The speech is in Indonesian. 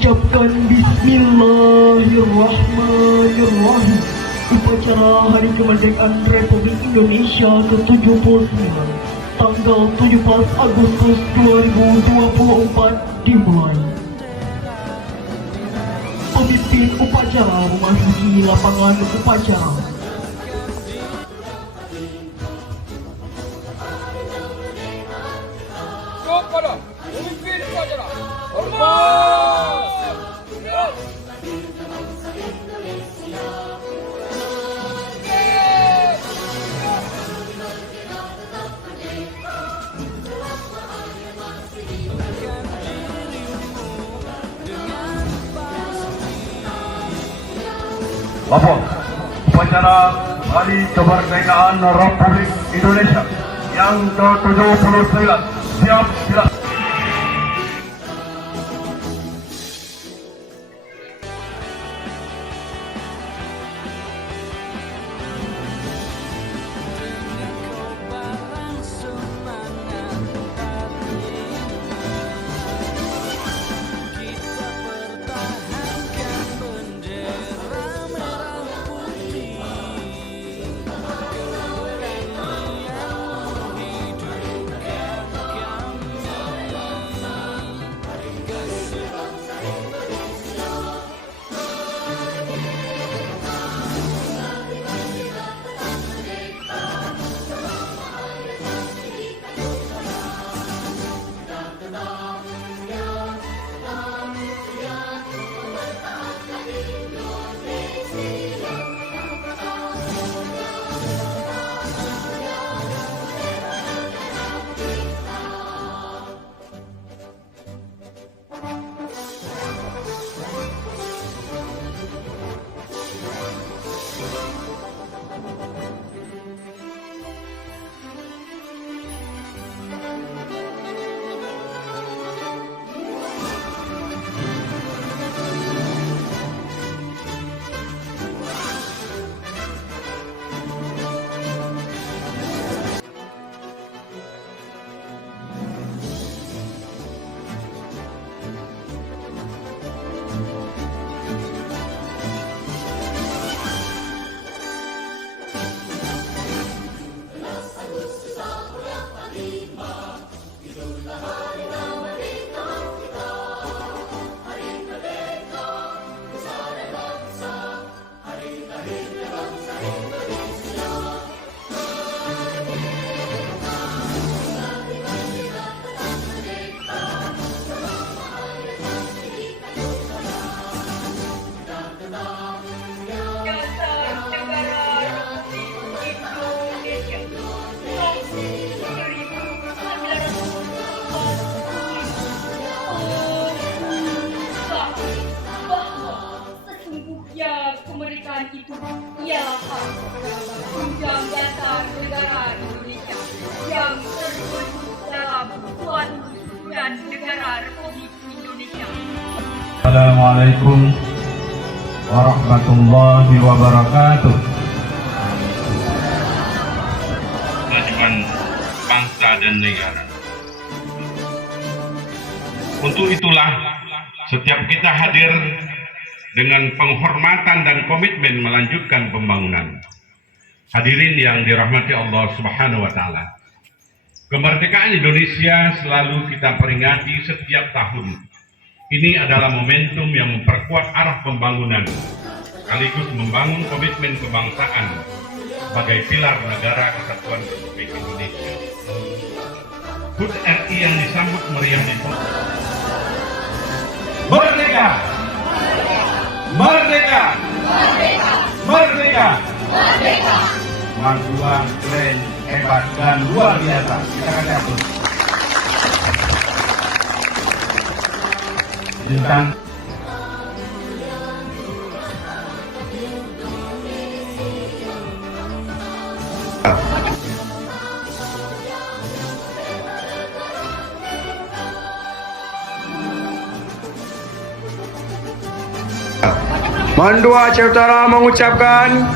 mengucapkan Bismillahirrahmanirrahim. Upacara Hari Kemerdekaan Republik Indonesia ke-79 tanggal 17 Agustus 2024 dimulai. Pemimpin upacara memasuki lapangan upacara. kepada pemimpin upacara. Hormat. Lapor upacara Hari Kemerdekaan Republik Indonesia yang ke-79 siap dilaksanakan. Kemerdekaan itu ialah hak undang dasar negara Indonesia yang tertulis dalam Suatu Susunan Negara Republik Indonesia. Assalamualaikum warahmatullahi wabarakatuh. Kemajuan bangsa dan negara. Untuk itulah setiap kita hadir dengan penghormatan dan komitmen melanjutkan pembangunan. Hadirin yang dirahmati Allah Subhanahu wa taala. Kemerdekaan Indonesia selalu kita peringati setiap tahun. Ini adalah momentum yang memperkuat arah pembangunan, sekaligus membangun komitmen kebangsaan sebagai pilar negara kesatuan Republik Indonesia. HUT RI yang disambut meriah itu. Merdeka! Merdeka! Merdeka! Merdeka! Merdeka! Kemajuan keren, hebat, dan luar biasa. Kita kasih aplaus. Bintang. Mandua Aceh Utara mengucapkan